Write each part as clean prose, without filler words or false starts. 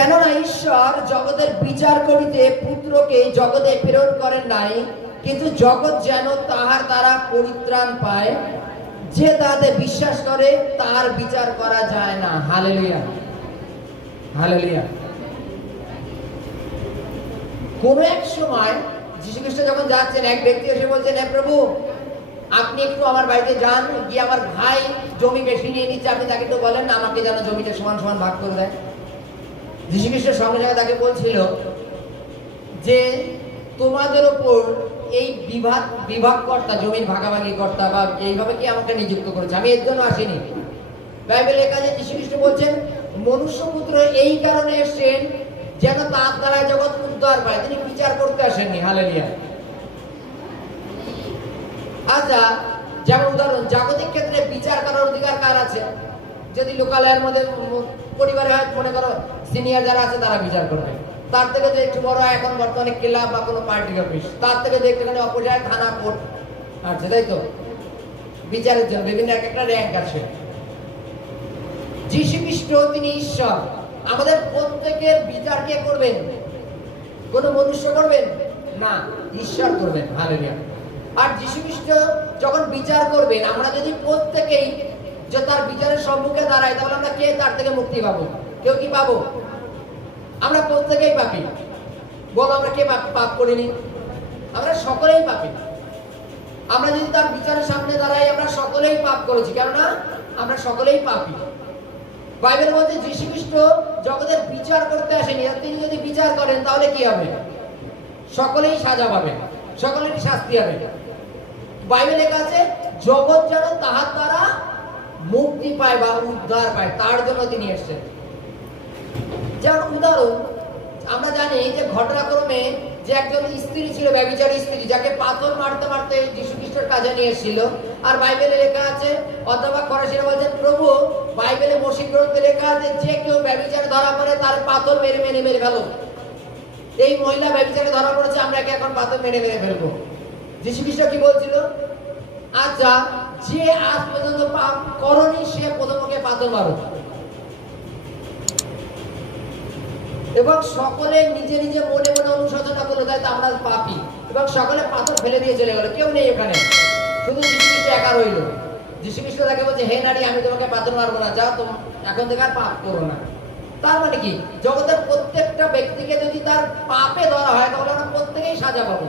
কেননা ঈশ্বর জগতের বিচার করিতে পুত্রকে জগতে প্রেরণ করেন নাই, কিন্তু জগৎ যেন তাহার দ্বারা পরিত্রাণ পায়। যে তাতে বিশ্বাস করে তার বিচার করা যায় না। Hallelujah, hallelujah. কোন এক সময় যীশু খ্রিস্ট যখন যাচ্ছেন, এক ব্যক্তি এসে বলছেন, হে প্রভু, আপনি একটু আমার বাড়িতে যান, গিয়ে আমার ভাই জমি বেশি নিয়ে নিচ্ছে, আপনি তাকে একটু বলেন না আমাকে যেন জমিটা সমান সমান ভাগ করে দেয়। যীশু খ্রিস্টের সঙ্গে সঙ্গে তাকে বলছিল যে তোমাদের ওপর এই বিভাগ কর্তা, জমির ভাগাভাগি কর্তা বা এইভাবে কি আমাকে নিযুক্ত করেছে, আমি এর জন্য আসিনি। বাইবেলে লেখা আছে যীশু খ্রিস্ট বলছেন মনুষ্যপুত্র এই কারণে এসেছেন যেন তার দ্বারা জগৎ উদ্ধার পায়, তিনি বিচার করতে আসেননি। হালেলুয়া। আচ্ছা, যেমন উদাহরণ, জাগতিক ক্ষেত্রে বিচার করার অধিকার কার আছে? যদি লোকালয়ের মধ্যে পরিবারে হয়, মনে করো সিনিয়র যারা আছে তারা বিচার করবে। তার থেকে যে একটু বড় এখন বর্তমানে ক্লাব বা কোনো পার্টি অফিস, তার থেকে দেখতে গেলে অপোজিট থানা, কোর্ট আছে, তাই তো? বিচারের জন্য বিভিন্ন এক একটা র্যাঙ্ক আছে। যীশু খ্রিস্ট তিনি ঈশ্বর, আমাদের প্রত্যেকের বিচার কে করবেন? কোন মনুষ্য করবেন না, ঈশ্বর করবেন। হালেলুয়া। আর যীশু খ্রিস্ট যখন বিচার করবেন, আমরা যদি প্রত্যেকেই যে তার বিচারের সম্মুখে দাঁড়াই, তাহলে আমরা কে তার থেকে মুক্তি পাবো? কেউ কি পাবো? আমরা প্রত্যেকেই পাপী। বলো, আমরা কে পাপ করিনি? আমরা সকলেই পাপী। আমরা যদি তার বিচারের সামনে দাঁড়াই, আমরা সকলেই পাপ করেছি, কেননা আমরা সকলেই পাপী। বাইবেলের মধ্যে যীশু খ্রিস্ট জগতের বিচার করতে আসেনি, তিনি যদি বিচার করেন তাহলে কি হবে? সকলেই সাজা পাবে, সকলেরই শাস্তি হবে। বাইবেলে লেখা আছে জগৎ যেন তাহার দ্বারা মুক্তি পায় বা উদ্ধার পায়, তার জন্য তিনি এসেছেন। যেমন উদাহরণ, আমরা জানি যে ঘটনাক্রমে যে একজন স্ত্রী ছিল, ব্যভিচারী স্ত্রী, যাকে পাথর মারতে মারতে যীশু খ্রিস্টের কাছে নিয়ে এসেছিল। আর বাইবেলে লেখা আছে, অথবা ফরাসিরা বলছেন, প্রভু বাইবেলে মসিক গ্রন্থে লেখা আছে যে কেউ ব্যভিচারে ধরা পড়ে তার পাথর মেরে মেরে মেরে ফেলো। এই মহিলা ব্যভিচারে ধরা পড়েছে, আমরা একে এখন পাথর মেরে মেরে ফেলবো। যীশু খ্রিস্ট কি বলছিল? আচ্ছা, যে আজ পর্যন্ত পাপ করনি সে প্রথমকে পাথর মারো। এবং সকলে নিজে নিজে মনে মনে অনুশোচনা করলো, তাই তো আমরা পাপী, এবং সকলে পাথর ফেলে দিয়ে চলে গেল, কেউ নেই এখানে, শুধু যীশু খ্রিস্ট একা রইল। যীশু খ্রিস্ট তাকে বলছে, হে নারী, আমি তোমাকে পাথর মারবো না, যাও তুমি এখন থেকে আর পাপ করো না। তার মানে কি? জগতের প্রত্যেকটা ব্যক্তিকে যদি তার পাপে ধরা হয়, তাহলে আমরা প্রত্যেকেই সাজা পাবো।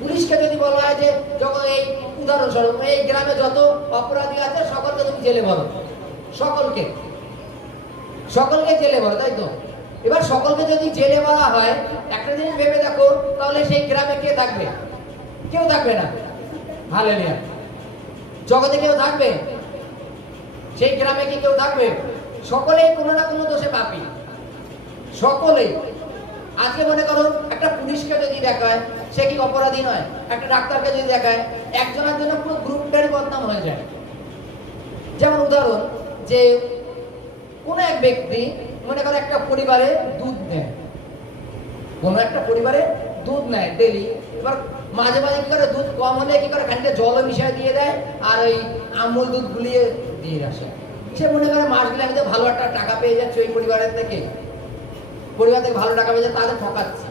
পুলিশকে যদি বলা হয় যে যখন এই উদাহরণস্বরূপ এই গ্রামে যত অপরাধী আছে সকলকে তুমি জেলে ভরো, সকলকে জেলে ভরো, তাই তো? এবার সকলকে যদি জেলে ভরা হয়, একটা জিনিস ভেবে দেখো, তাহলে সেই গ্রামে কে থাকবে? কেউ থাকবে না। হালেলুয়া। জগতে কেউ থাকবে? সেই গ্রামে কি কেউ থাকবে? সকলেই কোনো না কোনো দোষে পাপী, সকলেই। আজকে মনে করো একটা পুলিশকে যদি দেখায়, সে কি অপরাধী নয়? একটা ডাক্তারকে যদি দেখায়, একজনের জন্য পুরো গ্রুপটারই বদনাম হয়ে যায়। যেমন উদাহরণ, যে কোন এক ব্যক্তি মনে করো একটা পরিবারে দুধ নেয়, কোন একটা পরিবারে দুধ নেয় ডেলি। এবার মাঝে মাঝে কি করে, দুধ কম হলে কি করে, খানিকটা জল মিশিয়ে দিয়ে দেয়, আর ওই আমুল দুধ গুলিয়ে দিয়ে আসে। সে মনে করে মাস গেলে আমি তো ভালো একটা টাকা পেয়ে যাচ্ছি ওই পরিবার থেকে ভালো টাকা পেয়ে যাচ্ছে, তাদের ঠকাচ্ছে।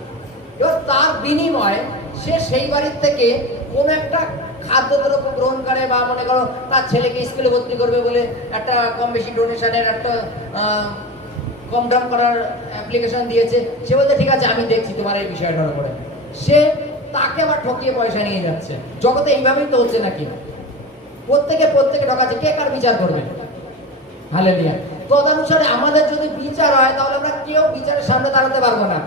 এবার তার বিনিময়ে সে সেই বাড়ির থেকে কোন একটা খাদ্যদ্রব্য গ্রহণ করে, বা মনে করো তার ছেলেকে স্কুলে ভর্তি করবে বলে একটা কম বেশি ডোনেশনের একটা কম দাম করার অ্যাপ্লিকেশন দিয়েছে। সে বলতে ঠিক আছে, আমি দেখছি তোমার এই বিষয়টার উপরে। সে তাকে আবার ঠকিয়ে পয়সা নিয়ে যাচ্ছে। জগতে এইভাবেই তো হচ্ছে নাকি? প্রত্যেকে ঠকাচ্ছে, কে কার বিচার করবে? হালেলুয়া। তদনুসারে আমাদের যদি বিচার হয়, তাহলে আমরা কেউ বিচারের সামনে দাঁড়াতে পারবো না।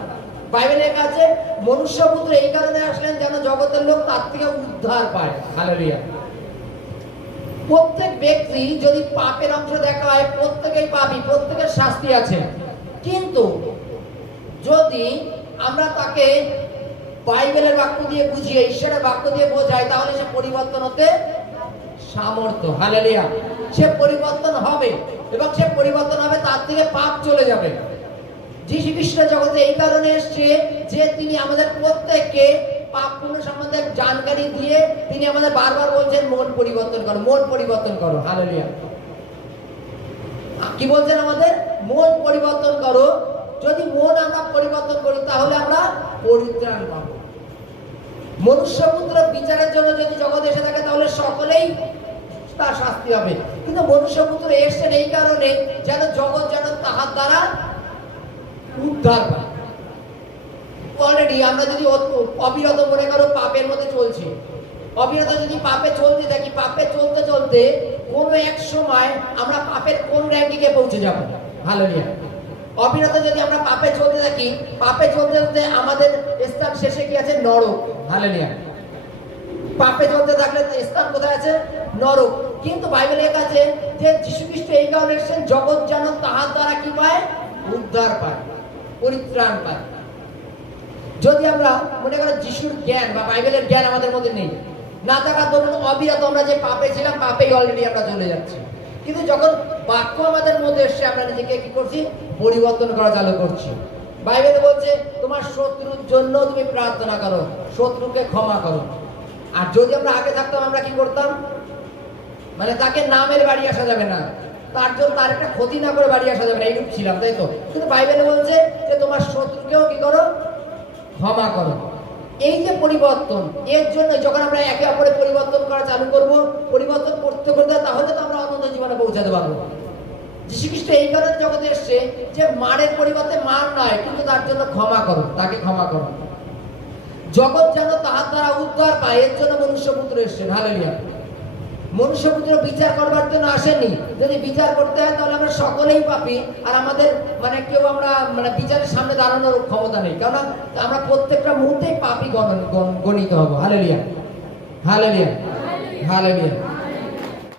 বাইবেলে লেখা আছে মনুষ্যপুত্র এই কারণে আসলেন যেন জগতের লোক তার থেকে উদ্ধার পায়। হালেলুয়া। প্রত্যেক ব্যক্তি যদি পাপের অংশ দেখা হয়, প্রত্যেকেই পাপী, প্রত্যেকের শাস্তি আছে। কিন্তু যদি আমরা তাকে বাইবেলের বাক্য দিয়ে বুঝিয়ে, ঈশ্বরের বাক্য দিয়ে বোঝাই, তাহলে সে পরিবর্তন হতে সামর্থ্য। হালেলুয়া। সে পরিবর্তন হবে, এবং সে পরিবর্তন হবে, তার থেকে পাপ চলে যাবে। যীশু খ্রিস্ট জগতে এই কারণে এসেছে যে তিনি আমাদের প্রত্যেককে পাপপূর্ণ সম্বন্ধে জানকারি দিয়ে তিনি আমাদের বারবার বলছেন মন পরিবর্তন করো, মন পরিবর্তন করো। হালেলুয়া। কি বলছেন? আমাদের মন পরিবর্তন করো, যদি মন আমরা পরিবর্তন করি তাহলে আমরা পরিত্রাণ পাবো। মনুষ্যপুত্র বিচারের জন্য যদি জগৎ এসে থাকে তাহলে সকলেই তার শাস্তি হবে, কিন্তু মনুষ্যপুত্র এসেছেন এই কারণে যেন জগৎ যেন তাহার দ্বারা উদ্ধার পায়। অলরেডি আমরা যদি অবিরত মনে করো পাপের মধ্যে চলছি, অবিরত যদি পাপে চলতে থাকি, পাপে চলতে চলতে কোনো এক সময় আমরা পাপের কোন র্যাঙ্কিংয়ে পৌঁছে যাব। হালেলুয়া। অবিরত যদি আমরা পাপে চলতে থাকি, পাপে চলতে চলতে আমাদের স্থান শেষে কি আছে? নরক। হালেলুয়া। পাপে চলতে থাকলে স্থান কোথায় আছে? নরক। কিন্তু বাইবেলে লেখা আছে যে যীশু খ্রিস্ট এই কারণে এসেছেন জগৎ যেন তাহার দ্বারা কি পায়? উদ্ধার পায়, পরিত্রাণ পায়। যদি আমরা মনে করো যিশুর জ্ঞান বা বাইবেলের জ্ঞান আমাদের মধ্যে নেই, না থাকার দরুন অবিরত আমরা যে পাপে ছিলাম, পাপেই অলরেডি আমরা চলে যাচ্ছি। কিন্তু যখন বাক্য আমাদের মধ্যে এসে আমরা নিজেকে কি করছি? পরিবর্তন করা চালু করছি। বাইবেলে বলছে তোমার শত্রুর জন্য তুমি প্রার্থনা করো, শত্রুকে ক্ষমা করো। আর যদি আমরা আগে থাকতাম আমরা কি করতাম? মানে তাকে না মেরে বাড়ি আসা যাবে না, তার জন্য তার একটা ক্ষতি না করে বাড়ি আসা যাবে না, এইরূপ ছিলাম, তাই তো? কিন্তু বাইবেলে বলছে যে তোমার শত্রুকেও কি করো? ক্ষমা করো। এই যে পরিবর্তন, এর জন্য যখন আমরা একে অপরে পরিবর্তন করা চালু করব, পরিবর্তন করতে করতে তাহলে তো আমরা অনন্ত জীবনে পৌঁছাতে পারবো। যীশু খ্রিস্ট এই কারণে জগতে এসছে যে মারের পরিবর্তে মার নয়, কিন্তু তার জন্য ক্ষমা করো, তাকে ক্ষমা করো। জগৎ যেন তাহার দ্বারা উদ্ধার পায়, এর জন্য মনুষ্যপুত্র এসছেন। হালেলুয়া। মনুষ্যপুত্র বিচার করবার জন্য আসেনি। যদি বিচার করতে হয় তাহলে আমরা সকলেই পাপী, আর আমাদের মানে কেউ আমরা মানে বিচারের সামনে দাঁড়ানোর ক্ষমতা নেই, কারণ আমরা প্রত্যেকটা মুহূর্তেই পাপী গণিত হবো। Hallelujah, hallelujah, hallelujah.